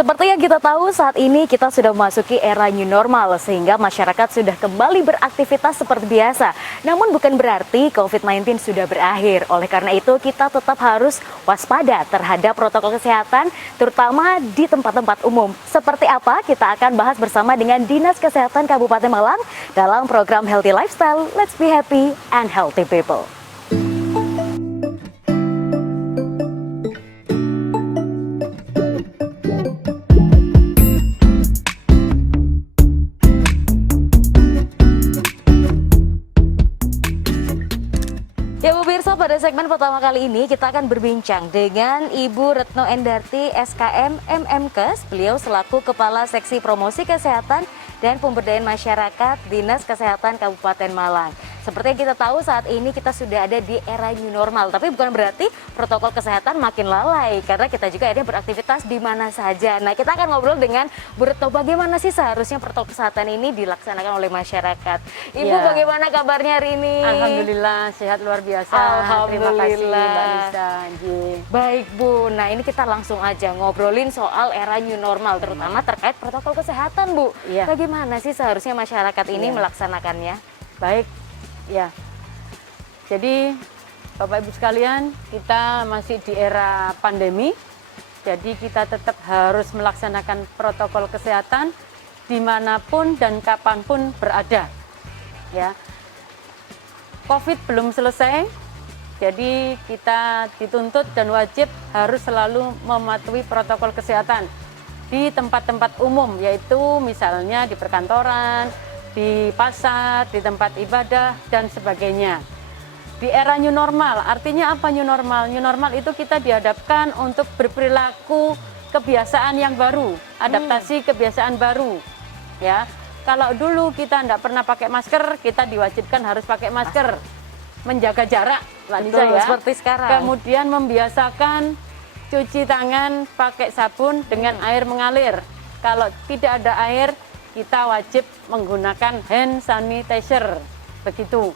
Seperti yang kita tahu, saat ini kita sudah memasuki era new normal sehingga masyarakat sudah kembali beraktivitas seperti biasa. Namun bukan berarti COVID-19 sudah berakhir. Oleh karena itu kita tetap harus waspada terhadap protokol kesehatan terutama di tempat-tempat umum. Seperti apa? Kita akan bahas bersama dengan Dinas Kesehatan Kabupaten Malang dalam program Healthy Lifestyle. Let's be happy and healthy people. Ya pemirsa, pada segmen pertama kali ini kita akan berbincang dengan Ibu Retno Endarti SKM MMKes. Beliau selaku Kepala Seksi Promosi Kesehatan dan Pemberdayaan Masyarakat Dinas Kesehatan Kabupaten Malang. Seperti yang kita tahu saat ini kita sudah ada di era new normal, tapi bukan berarti protokol kesehatan makin lalai karena kita juga ada beraktivitas di mana saja. Nah, kita akan ngobrol dengan Bu Retno, bagaimana sih seharusnya protokol kesehatan ini dilaksanakan oleh masyarakat. Ibu, bagaimana kabarnya hari ini? Alhamdulillah sehat luar biasa. Alhamdulillah. Terima kasih Mbak Nisa. Baik Bu, nah ini kita langsung aja ngobrolin soal era new normal terutama terkait protokol kesehatan Bu. Bagaimana sih seharusnya masyarakat ini melaksanakannya? Baik, ya. Jadi Bapak Ibu sekalian, kita masih di era pandemi. Jadi kita tetap harus melaksanakan protokol kesehatan dimanapun dan kapanpun berada. Ya, COVID belum selesai, jadi kita dituntut dan wajib harus selalu mematuhi protokol kesehatan di tempat-tempat umum, yaitu misalnya di perkantoran, di pasar, di tempat ibadah, dan sebagainya. Di era new normal, artinya apa new normal? New normal itu kita dihadapkan untuk berperilaku kebiasaan yang baru, adaptasi kebiasaan baru. Ya, kalau dulu kita tidak pernah pakai masker, kita diwajibkan harus pakai masker, menjaga jarak, Mbak Nisa, ya. Seperti sekarang. Kemudian membiasakan cuci tangan pakai sabun dengan air mengalir. Kalau tidak ada air, kita wajib menggunakan hand sanitizer. Begitu.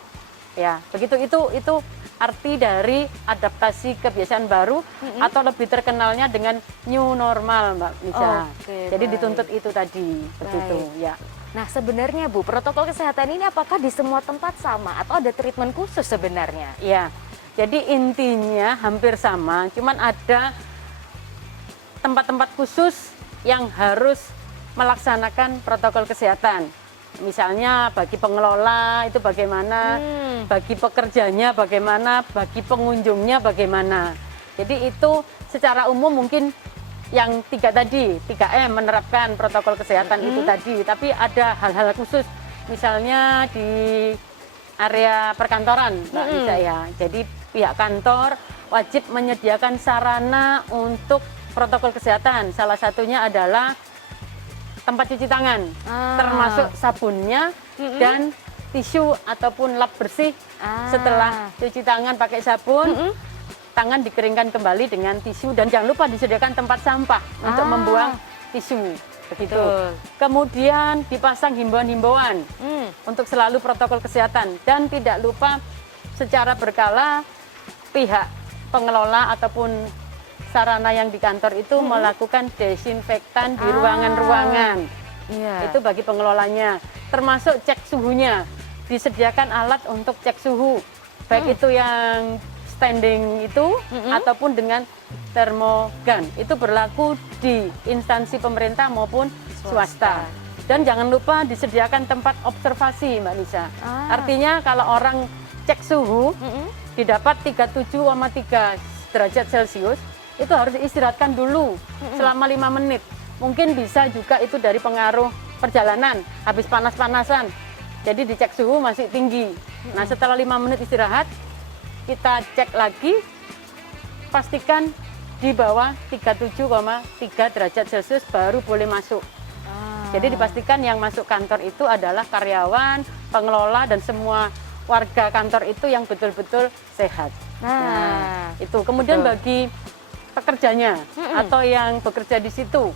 Ya, begitu itu arti dari adaptasi kebiasaan baru atau lebih terkenalnya dengan new normal, Mbak Nisa. Jadi dituntut itu tadi, begitu, ya. Nah, sebenarnya Bu, protokol kesehatan ini apakah di semua tempat sama atau ada treatment khusus sebenarnya? Ya. Jadi intinya hampir sama, cuman ada tempat-tempat khusus yang harus melaksanakan protokol kesehatan. Misalnya bagi pengelola itu bagaimana, bagi pekerjanya bagaimana, bagi pengunjungnya bagaimana. Jadi itu secara umum mungkin yang 3M menerapkan protokol kesehatan itu tadi, tapi ada hal-hal khusus, misalnya di area perkantoran, Mbak Nisa, ya. Jadi pihak kantor wajib menyediakan sarana untuk protokol kesehatan. Salah satunya adalah tempat cuci tangan, termasuk sabunnya dan tisu ataupun lap bersih. Setelah cuci tangan pakai sabun, tangan dikeringkan kembali dengan tisu dan jangan lupa disediakan tempat sampah untuk membuang tisu. Begitu. Kemudian dipasang himbauan-himbauan untuk selalu protokol kesehatan dan tidak lupa secara berkala pihak pengelola ataupun sarana yang di kantor itu melakukan desinfektan di ruangan-ruangan. Itu bagi pengelolanya, termasuk cek suhunya. Disediakan alat untuk cek suhu, baik itu yang standing itu ataupun dengan termogan. Itu berlaku di instansi pemerintah maupun swasta. Dan jangan lupa disediakan tempat observasi, Mbak Nisa. Artinya kalau orang cek suhu didapat 37,3 derajat Celcius, itu harus diistirahatkan dulu selama 5 menit. Mungkin bisa juga itu dari pengaruh perjalanan, habis panas-panasan. Jadi dicek suhu masih tinggi. Nah, setelah 5 menit istirahat, kita cek lagi, pastikan di bawah 37,3 derajat Celcius baru boleh masuk. Jadi dipastikan yang masuk kantor itu adalah karyawan, pengelola, dan semua warga kantor itu yang betul-betul sehat. Nah, itu. Kemudian bagi pekerjanya atau yang bekerja di situ,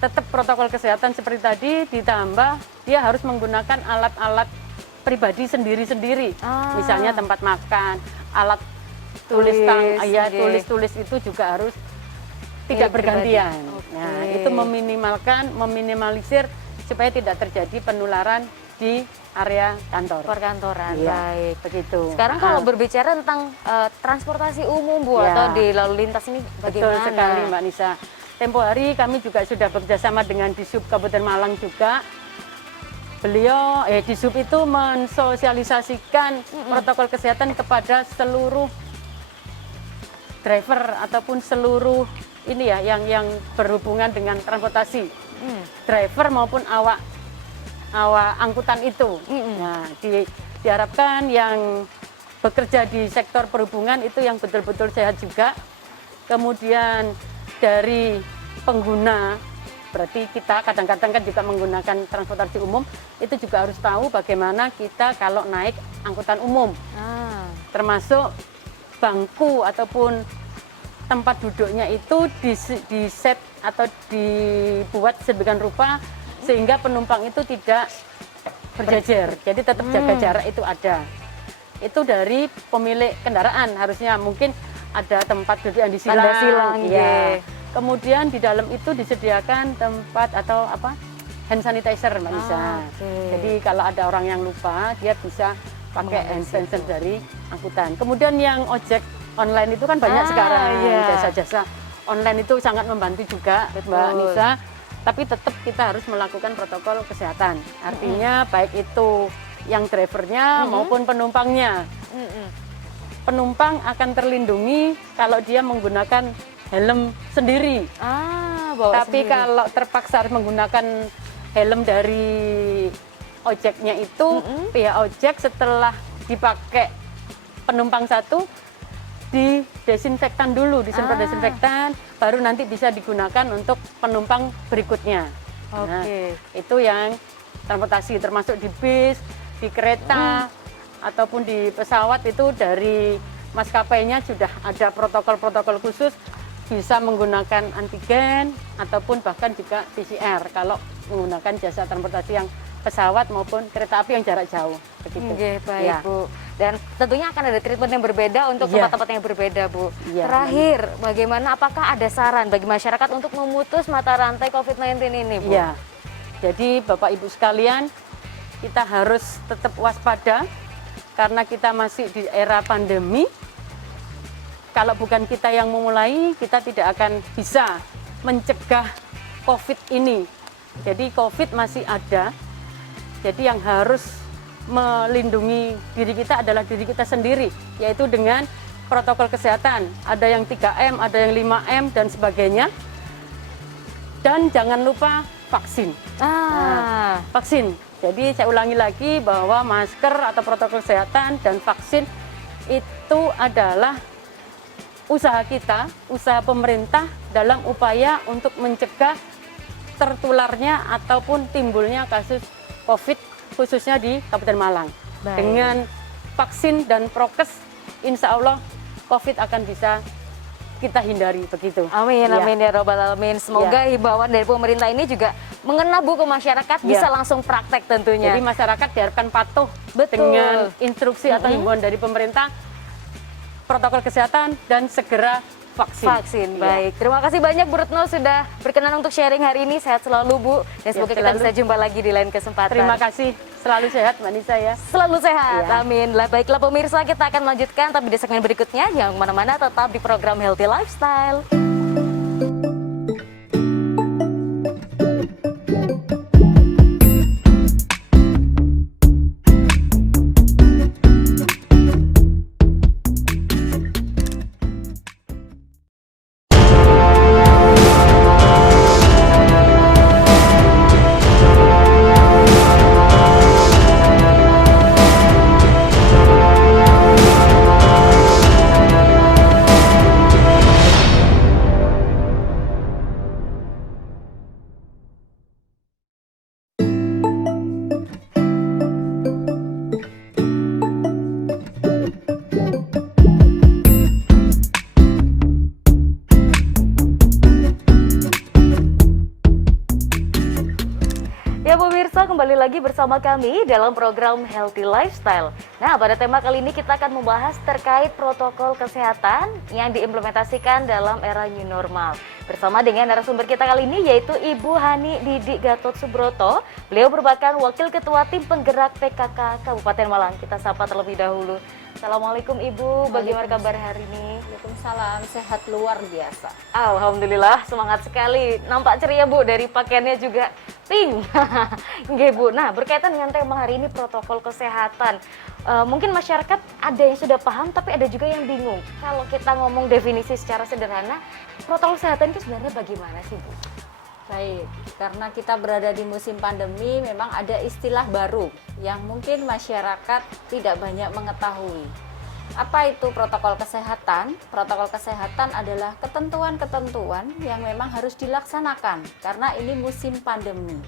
tetap protokol kesehatan seperti tadi, ditambah dia harus menggunakan alat-alat pribadi sendiri-sendiri. Misalnya tempat makan, alat tulis itu juga harus tidak bergantian. Nah, itu meminimalisir supaya tidak terjadi penularan di area kantor. Perkantoran, Iya, baik. begitu. Sekarang kalau berbicara tentang transportasi umum Bu Ya. atau di lalu lintas ini Betul bagaimana? sekali Mbak Nisa. Tempo hari kami juga sudah bekerjasama dengan Disub Kabupaten Malang juga. Beliau, Disub itu mensosialisasikan protokol kesehatan kepada seluruh driver ataupun seluruh ini ya yang berhubungan dengan transportasi, driver maupun awak angkutan itu. Nah, diharapkan yang bekerja di sektor perhubungan itu yang betul-betul sehat juga. Kemudian dari pengguna, berarti kita kadang-kadang kan juga menggunakan transportasi umum, itu juga harus tahu bagaimana kita kalau naik angkutan umum, termasuk bangku ataupun tempat duduknya itu di set atau dibuat sedemikian rupa sehingga penumpang itu tidak berjejer, jadi tetap jaga jarak itu ada. Itu dari pemilik kendaraan, harusnya mungkin ada tempat duduk yang disilang, ya. Kemudian di dalam itu disediakan tempat atau hand sanitizer, Mbak Nisa. Jadi kalau ada orang yang lupa, dia bisa pakai hand sanitizer dari angkutan. Kemudian yang ojek online itu kan banyak sekarang, jasa-jasa online itu sangat membantu juga, Mbak Nisa. Tapi tetap kita harus melakukan protokol kesehatan. Artinya baik itu yang drivernya maupun penumpangnya. Penumpang akan terlindungi kalau dia menggunakan helm sendiri. Tapi kalau terpaksa harus menggunakan helm dari ojeknya itu, pihak ojek setelah dipakai penumpang satu, didesinfektan dulu, disemprot desinfektan, baru nanti bisa digunakan untuk penumpang berikutnya. Nah, itu yang transportasi, termasuk di bis, di kereta, ataupun di pesawat itu dari maskapainya sudah ada protokol-protokol khusus, bisa menggunakan antigen ataupun bahkan juga PCR kalau menggunakan jasa transportasi yang pesawat maupun kereta api yang jarak jauh. Begitu. Baik, Bu. Dan tentunya akan ada treatment yang berbeda untuk tempat-tempat yang berbeda, Bu. Terakhir, bagaimana, apakah ada saran bagi masyarakat untuk memutus mata rantai COVID-19 ini, Bu? Iya. Jadi Bapak Ibu sekalian, kita harus tetap waspada karena kita masih di era pandemi. Kalau bukan kita yang memulai, kita tidak akan bisa mencegah COVID ini. Jadi COVID masih ada. Jadi yang harus melindungi diri kita adalah diri kita sendiri, yaitu dengan protokol kesehatan. Ada yang 3M, ada yang 5M, dan sebagainya. Dan jangan lupa vaksin. Vaksin. Jadi saya ulangi lagi bahwa masker atau protokol kesehatan dan vaksin itu adalah usaha kita, usaha pemerintah dalam upaya untuk mencegah tertularnya ataupun timbulnya kasus COVID khususnya di Kabupaten Malang. Dengan vaksin dan prokes, insya Allah COVID akan bisa kita hindari, begitu. Amin, amin ya robbal alamin. Semoga himbauan dari pemerintah ini juga mengena, Bu, ke masyarakat, bisa langsung praktek tentunya. Jadi masyarakat diharapkan patuh dengan instruksi atau himbauan dari pemerintah, protokol kesehatan, dan segera vaksin. Baik. Terima kasih banyak Bu Retno sudah berkenan untuk sharing hari ini. Sehat selalu, Bu. Dan semoga kita bisa jumpa lagi di lain kesempatan. Terima kasih. Selalu sehat, Mbak Nisa ya. Selalu sehat. Amin. Baiklah pemirsa, kita akan melanjutkan tapi di segmen berikutnya. Jangan kemana-mana, tetap di program Healthy Lifestyle. pemirsa, kembali lagi bersama kami dalam program Healthy Lifestyle. Nah, pada tema kali ini kita akan membahas terkait protokol kesehatan yang diimplementasikan dalam era new normal. Bersama dengan narasumber kita kali ini yaitu Ibu Hani Didi Gatot Subroto. Beliau merupakan Wakil Ketua Tim Penggerak PKK Kabupaten Malang. Kita sapa terlebih dahulu. Assalamualaikum Ibu, bagaimana kabar hari ini? Waalaikumsalam, sehat luar biasa. Alhamdulillah, semangat sekali. Nampak ceria Bu, dari pakaiannya juga pink. Nggih Bu, nah berkaitan dengan tema hari ini protokol kesehatan. Mungkin masyarakat ada yang sudah paham, tapi ada juga yang bingung. Kalau kita ngomong definisi secara sederhana, protokol kesehatan itu sebenarnya bagaimana sih Bu? Baik, karena kita berada di musim pandemi, memang ada istilah baru yang mungkin masyarakat tidak banyak mengetahui. Apa itu protokol kesehatan? Protokol kesehatan adalah ketentuan-ketentuan yang memang harus dilaksanakan karena ini musim pandemi.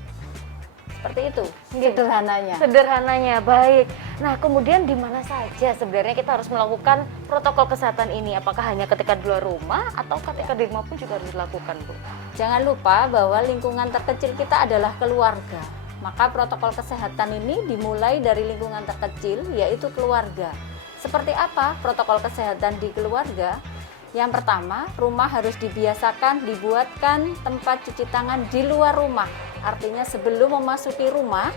Seperti itu sederhananya. Sederhananya, baik. Nah, kemudian di mana saja sebenarnya kita harus melakukan protokol kesehatan ini? Apakah hanya ketika di luar rumah atau ketika di rumah pun juga harus dilakukan, Bu? Jangan lupa bahwa lingkungan terkecil kita adalah keluarga. Maka protokol kesehatan ini dimulai dari lingkungan terkecil, yaitu keluarga. Seperti apa protokol kesehatan di keluarga? Yang pertama, rumah harus dibiasakan dibuatkan tempat cuci tangan di luar rumah. Artinya sebelum memasuki rumah,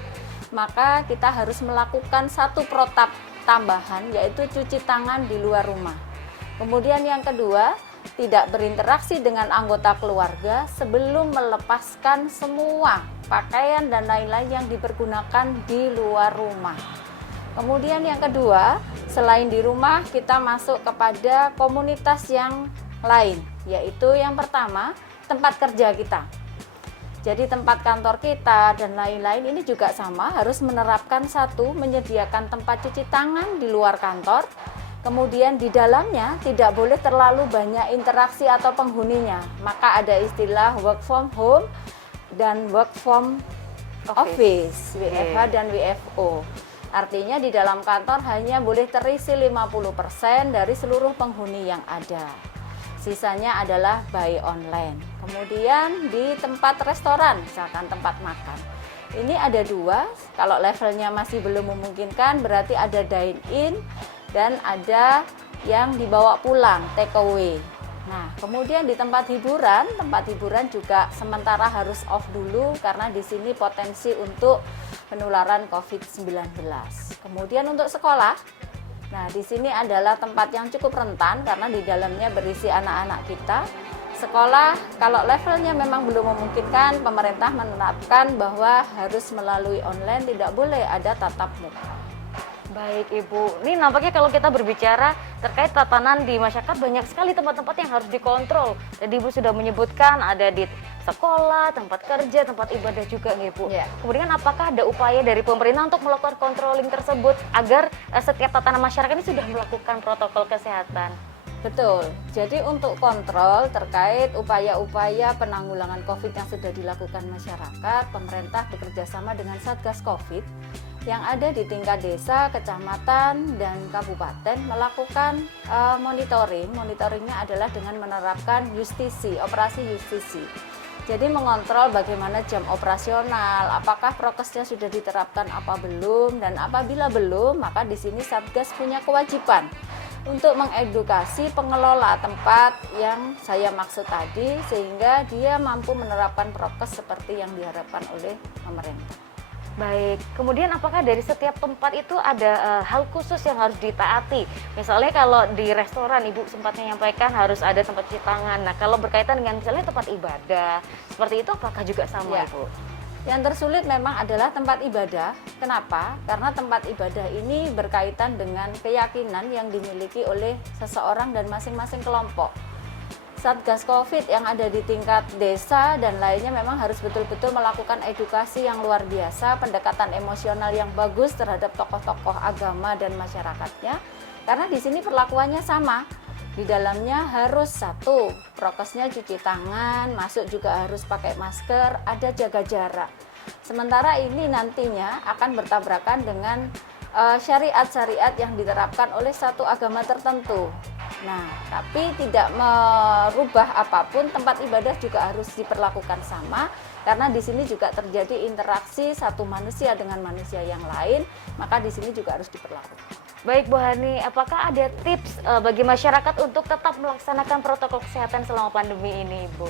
maka kita harus melakukan satu protap tambahan, yaitu cuci tangan di luar rumah. Kemudian yang kedua, tidak berinteraksi dengan anggota keluarga sebelum melepaskan semua pakaian dan lain-lain yang dipergunakan di luar rumah. Kemudian yang kedua, selain di rumah kita masuk kepada komunitas yang lain, yaitu yang pertama tempat kerja kita. Jadi tempat kantor kita dan lain-lain ini juga sama, harus menerapkan satu, menyediakan tempat cuci tangan di luar kantor. Kemudian di dalamnya tidak boleh terlalu banyak interaksi atau penghuninya. Maka ada istilah work from home dan work from office, WFH dan WFO. Artinya di dalam kantor hanya boleh terisi 50% dari seluruh penghuni yang ada. Sisanya adalah by online. Kemudian di tempat restoran, misalkan tempat makan. Ini ada dua, kalau levelnya masih belum memungkinkan berarti ada dine in dan ada yang dibawa pulang, take away. Nah, kemudian di tempat hiburan juga sementara harus off dulu karena di sini potensi untuk penularan COVID-19. Kemudian untuk sekolah, nah di sini adalah tempat yang cukup rentan karena di dalamnya berisi anak-anak kita. Sekolah, kalau levelnya memang belum memungkinkan, pemerintah menetapkan bahwa harus melalui online, tidak boleh ada tatap muka. Baik Ibu, ini nampaknya kalau kita berbicara terkait tatanan di masyarakat banyak sekali tempat-tempat yang harus dikontrol. Jadi Ibu sudah menyebutkan ada di sekolah, tempat kerja, tempat ibadah juga nih Bu. Ya. Kemudian apakah ada upaya dari pemerintah untuk melakukan controlling tersebut agar setiap tatanan masyarakat ini sudah melakukan protokol kesehatan? Betul, jadi untuk kontrol terkait upaya-upaya penanggulangan COVID yang sudah dilakukan masyarakat, pemerintah bekerjasama dengan Satgas COVID yang ada di tingkat desa, kecamatan, dan kabupaten melakukan monitoring. Monitoringnya adalah dengan menerapkan justisi, operasi justisi. Jadi mengontrol bagaimana jam operasional, apakah prokesnya sudah diterapkan apa belum, dan apabila belum, maka di sini Satgas punya kewajiban untuk mengedukasi pengelola tempat yang saya maksud tadi sehingga dia mampu menerapkan prokes seperti yang diharapkan oleh pemerintah. Baik, kemudian apakah dari setiap tempat itu ada hal khusus yang harus ditaati? Misalnya kalau di restoran Ibu sempat menyampaikan harus ada tempat cuci tangan. Nah, kalau berkaitan dengan misalnya tempat ibadah, seperti itu apakah juga sama Ya. Ibu? Yang tersulit memang adalah tempat ibadah. Kenapa? Karena tempat ibadah ini berkaitan dengan keyakinan yang dimiliki oleh seseorang dan masing-masing kelompok. Satgas COVID yang ada di tingkat desa dan lainnya memang harus betul-betul melakukan edukasi yang luar biasa, pendekatan emosional yang bagus terhadap tokoh-tokoh agama dan masyarakatnya. Karena di sini perlakuannya sama. Di dalamnya harus satu, prokesnya cuci tangan, masuk juga harus pakai masker, ada jaga jarak. Sementara ini nantinya akan bertabrakan dengan syariat-syariat yang diterapkan oleh satu agama tertentu. Nah, tapi tidak merubah apapun, tempat ibadah juga harus diperlakukan sama, karena di sini juga terjadi interaksi satu manusia dengan manusia yang lain, maka di sini juga harus diperlakukan. Baik Bu Hani, apakah ada tips bagi masyarakat untuk tetap melaksanakan protokol kesehatan selama pandemi ini, Bu?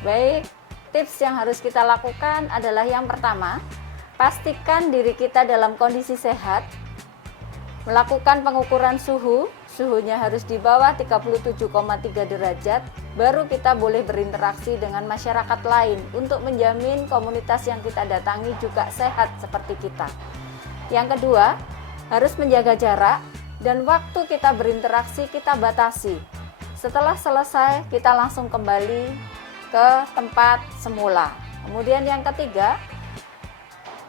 Baik, tips yang harus kita lakukan adalah yang pertama, pastikan diri kita dalam kondisi sehat, melakukan pengukuran suhu, suhunya harus di bawah 37,3 derajat, baru kita boleh berinteraksi dengan masyarakat lain untuk menjamin komunitas yang kita datangi juga sehat seperti kita. Yang kedua, harus menjaga jarak dan waktu kita berinteraksi kita batasi. Setelah selesai, kita langsung kembali ke tempat semula. Kemudian yang ketiga,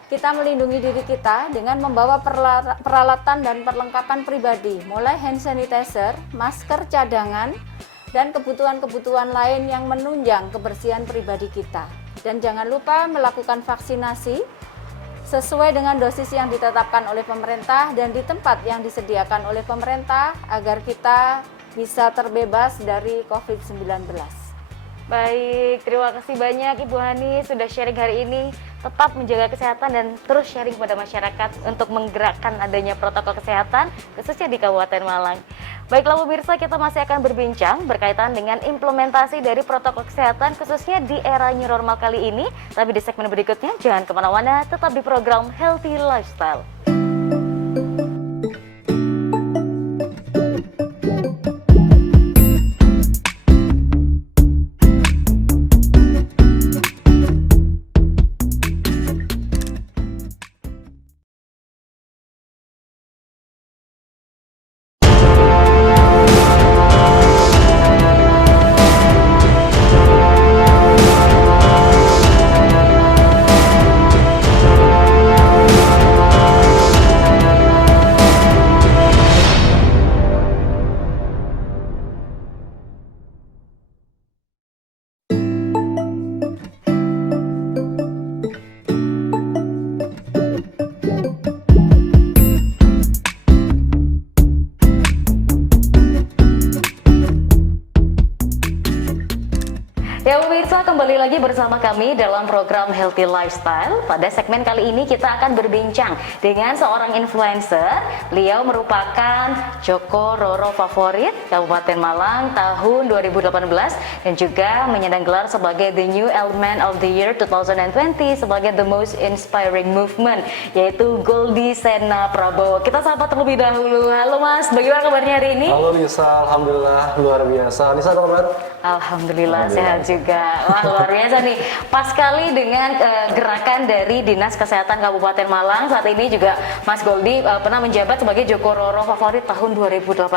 kita melindungi diri kita dengan membawa peralatan dan perlengkapan pribadi, mulai hand sanitizer, masker cadangan, dan kebutuhan-kebutuhan lain yang menunjang kebersihan pribadi kita. Dan jangan lupa melakukan vaksinasi sesuai dengan dosis yang ditetapkan oleh pemerintah dan di tempat yang disediakan oleh pemerintah agar kita bisa terbebas dari COVID-19. Baik, terima kasih banyak Ibu Hani sudah sharing hari ini. Tetap menjaga kesehatan dan terus sharing kepada masyarakat untuk menggerakkan adanya protokol kesehatan khususnya di Kabupaten Malang. Baiklah pemirsa, kita masih akan berbincang berkaitan dengan implementasi dari protokol kesehatan khususnya di era new normal kali ini. Tapi di segmen berikutnya jangan kemana-mana, tetap di program Healthy Lifestyle. Ya pemirsa, kembali lagi bersama kami dalam program Healthy Lifestyle. Pada segmen kali ini kita akan berbincang dengan seorang influencer. Beliau merupakan Joko Roro Favorit Kabupaten Malang tahun 2018 dan juga menyandang gelar sebagai The New Element of the Year 2020 sebagai The Most Inspiring Movement, yaitu Goldie Sena Prabowo. Kita sapa terlebih dahulu. Halo Mas, bagaimana kabarnya hari ini? Halo Nisa, alhamdulillah luar biasa. Nisa apa kabar? Alhamdulillah sehat juga. Wah luar biasa nih. Pas sekali dengan gerakan dari Dinas Kesehatan Kabupaten Malang. Saat ini juga Mas Goldie pernah menjabat sebagai Joko Roro Favorit tahun 2018.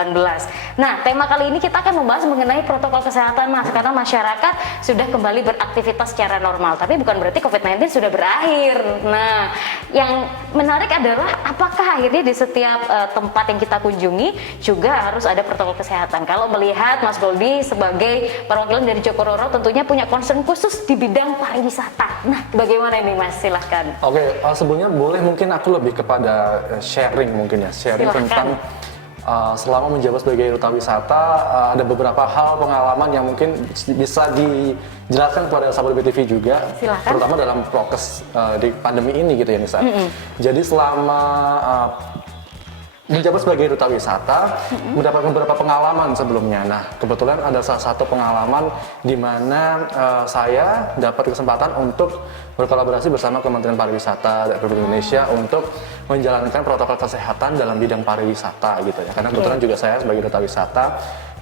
Nah, tema kali ini kita akan membahas mengenai protokol kesehatan Mas, karena masyarakat sudah kembali beraktivitas secara normal. Tapi bukan berarti COVID-19 sudah berakhir. Nah, yang menarik adalah apakah akhirnya di setiap tempat yang kita kunjungi juga harus ada protokol kesehatan. Kalau melihat Mas Goldie sebagai perwakilan dari Joko Roro tentunya punya concern khusus di bidang pariwisata. Nah, bagaimana ini Mas? Silahkan. Oke, sebelumnya boleh mungkin aku lebih kepada sharing mungkin ya, sharing Silahkan. tentang selama menjabat sebagai duta wisata ada beberapa hal pengalaman yang mungkin bisa dijelaskan kepada sahabat BTV juga. Silahkan. Terutama dalam prokes di pandemi ini gitu ya Nisa. Jadi selama menjabat sebagai duta wisata, mendapatkan beberapa pengalaman sebelumnya. Nah, kebetulan ada salah satu pengalaman di mana saya dapat kesempatan untuk berkolaborasi bersama Kementerian Pariwisata Republik Indonesia untuk menjalankan protokol kesehatan dalam bidang pariwisata gitu ya. Karena kebetulan juga saya sebagai duta wisata.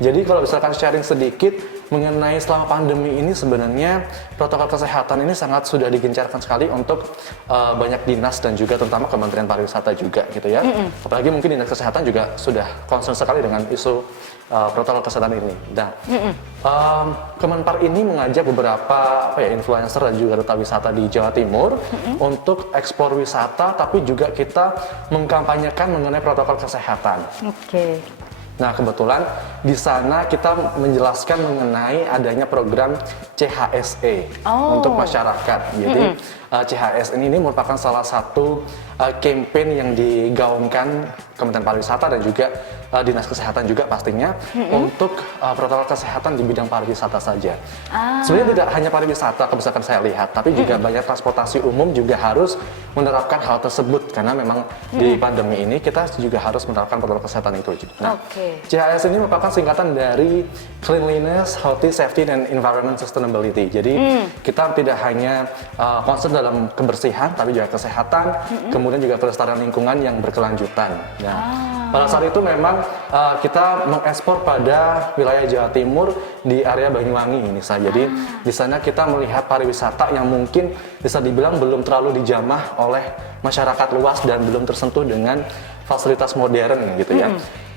Jadi kalau misalkan sharing sedikit mengenai selama pandemi ini, sebenarnya protokol kesehatan ini sangat sudah digencarkan sekali untuk banyak dinas dan juga terutama Kementerian Pariwisata juga gitu ya. Apalagi mungkin dinas kesehatan juga sudah concern sekali dengan isu protokol kesehatan ini. Nah, Kemenpar ini mengajak beberapa influencer dan juga duta wisata di Jawa Timur untuk ekspor wisata, tapi juga kita mengkampanyekan mengenai protokol kesehatan. Oke. Nah, kebetulan di sana kita menjelaskan mengenai adanya program CHSE untuk masyarakat. Jadi CHSE ini merupakan salah satu campaign yang digaungkan Kementerian Pariwisata dan juga Dinas Kesehatan juga pastinya untuk protokol kesehatan di bidang pariwisata saja. Sebenarnya tidak hanya pariwisata kebijakan saya lihat, tapi juga banyak transportasi umum juga harus menerapkan hal tersebut karena memang di pandemi ini kita juga harus menerapkan protokol kesehatan itu. Nah, CHS ini merupakan singkatan dari Cleanliness, Healthy, Safety, dan Environment Sustainability. Jadi kita tidak hanya concern dalam kebersihan, tapi juga kesehatan, kemudian juga pelestarian lingkungan yang berkelanjutan. Nah, pada saat itu memang kita mengekspor pada wilayah Jawa Timur di area Banyuwangi ini saja. Jadi di sana kita melihat pariwisata yang mungkin bisa dibilang belum terlalu dijamah oleh masyarakat luas dan belum tersentuh dengan fasilitas modern gitu ya.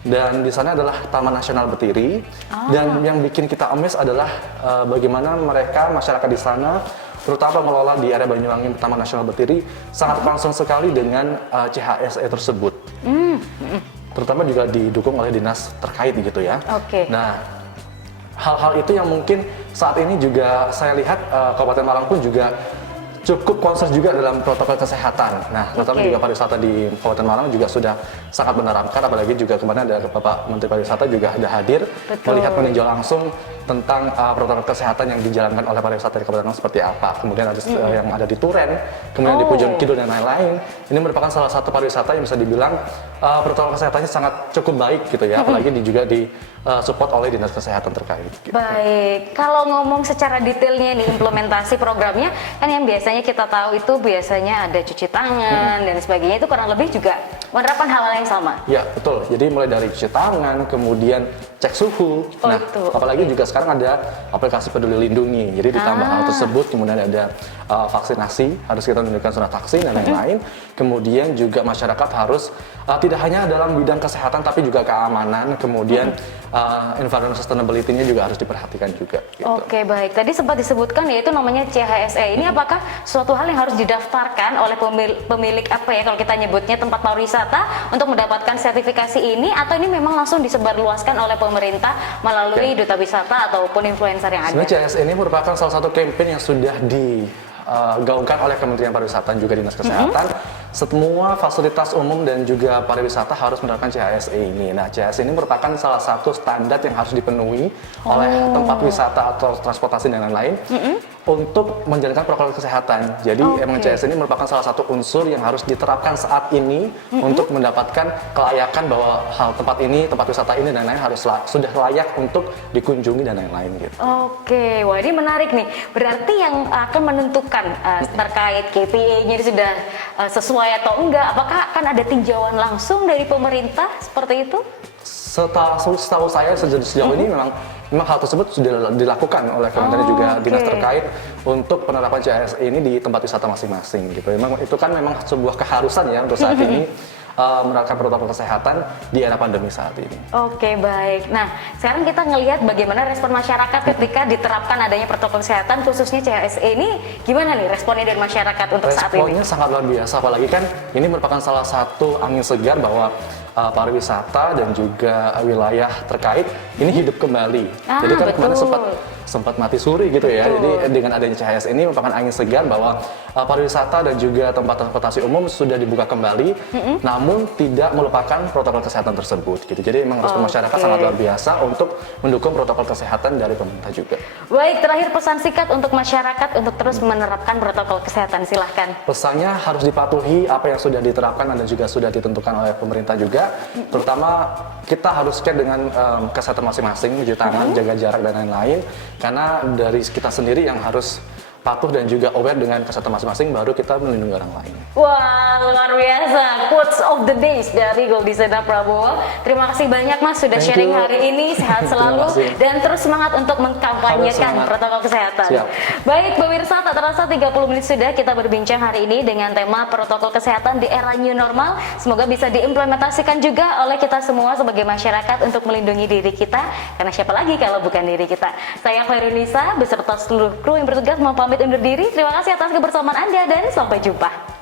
Dan di sana adalah Taman Nasional Betiri. Dan yang bikin kita amazed adalah bagaimana mereka masyarakat di sana, terutama pengelola di area Banyuwangi Taman Nasional Betiri, sangat concern sekali dengan CHSE tersebut. Terutama juga didukung oleh dinas terkait gitu ya. Nah, hal-hal itu yang mungkin saat ini juga saya lihat Kabupaten Malang pun juga cukup concern juga dalam protokol kesehatan. Nah, terutama juga pariwisata di Kabupaten Malang juga sudah sangat menerapkan, apalagi juga kemarin ada Bapak Menteri Pariwisata juga ada hadir melihat meninjau langsung tentang protokol kesehatan yang dijalankan oleh pariwisata di Kabupaten Malang seperti apa. Kemudian ada yang ada di Turen, kemudian di Pujon Kidul dan lain-lain. Ini merupakan salah satu pariwisata yang bisa dibilang protokol kesehatannya sangat cukup baik gitu ya, apalagi juga di support oleh dinas kesehatan terkait. Gitu. Baik, kalau ngomong secara detailnya nih implementasi programnya, kan yang biasanya kita tahu itu biasanya ada cuci tangan dan sebagainya, itu kurang lebih juga menerapkan hal yang sama. Ya betul, jadi mulai dari cuci tangan, kemudian cek suhu. Nah, apalagi juga sekarang ada aplikasi Peduli Lindungi. Jadi ditambah hal tersebut, kemudian ada vaksinasi, harus kita menunjukkan surat vaksin dan lain-lain. Kemudian juga masyarakat harus tidak hanya dalam bidang kesehatan, tapi juga keamanan. Kemudian environment sustainability-nya juga harus diperhatikan juga. Gitu. Oke, baik. Tadi sempat disebutkan yaitu namanya CHSE. Ini apakah suatu hal yang harus didaftarkan oleh pemilik apa ya kalau kita nyebutnya tempat pariwisata untuk mendapatkan sertifikasi ini, atau ini memang langsung disebarluaskan oleh pemerintah melalui duta wisata ataupun influencer yang ada? Sebenarnya CHSE ini merupakan salah satu campaign yang sudah digaungkan oleh Kementerian Pariwisata dan juga Dinas Kesehatan. Semua fasilitas umum dan juga pariwisata harus menerapkan CHSE ini. Nah, CHSE ini merupakan salah satu standar yang harus dipenuhi oleh tempat wisata atau transportasi dan lain-lain untuk menjalankan protokol kesehatan. Jadi emang CHSE ini merupakan salah satu unsur yang harus diterapkan saat ini untuk mendapatkan kelayakan bahwa hal tempat ini, tempat wisata ini dan lain-lain harus sudah layak untuk dikunjungi dan lain-lain gitu. Oke, wah ini menarik nih. Berarti yang akan menentukan terkait KPI-nya ini sudah sesuai atau enggak, apakah akan ada tinjauan langsung dari pemerintah seperti itu? Setahu saya sejauh ini memang hal tersebut sudah dilakukan oleh kementerian juga dinas terkait untuk penerapan CHSE ini di tempat wisata masing-masing gitu. Memang itu kan memang sebuah keharusan ya untuk saat ini menerapkan protokol kesehatan di era pandemi saat ini. Oke, baik. Nah, sekarang kita ngelihat bagaimana respon masyarakat ketika diterapkan adanya protokol kesehatan khususnya CHSE ini, gimana nih responnya dari masyarakat untuk saat ini? Responnya sangat luar biasa, apalagi kan ini merupakan salah satu angin segar bahwa pariwisata dan juga wilayah terkait ini hidup kembali. Jadi kan kemarin sempat mati suri gitu ya. Jadi dengan adanya CHSE ini merupakan angin segar bahwa pariwisata dan juga tempat transportasi umum sudah dibuka kembali, namun tidak melupakan protokol kesehatan tersebut gitu. Jadi memang respon masyarakat sangat luar biasa untuk mendukung protokol kesehatan dari pemerintah juga. Baik, terakhir pesan singkat untuk masyarakat untuk terus menerapkan protokol kesehatan, silahkan. Pesannya harus dipatuhi apa yang sudah diterapkan dan juga sudah ditentukan oleh pemerintah juga. Terutama kita harus cek dengan kesehatan masing-masing, cuci tangan, jaga jarak dan lain-lain. Karena dari kita sendiri yang harus patuh dan juga aware dengan kesehatan masing-masing, baru kita melindungi orang lain. Wah, luar biasa. Quotes of the days dari Goldi Seda Prabowo. Terima kasih banyak Mas sudah sharing hari ini. Sehat selalu dan terus semangat untuk mengkampanyekan protokol kesehatan. Siap. Baik, pemirsa, tak terasa 30 menit sudah kita berbincang hari ini dengan tema protokol kesehatan di era new normal. Semoga bisa diimplementasikan juga oleh kita semua sebagai masyarakat untuk melindungi diri kita. Karena siapa lagi kalau bukan diri kita. Saya Khairunisa beserta seluruh kru yang bertugas mau pamit undur diri. Terima kasih atas kebersamaan Anda dan sampai jumpa.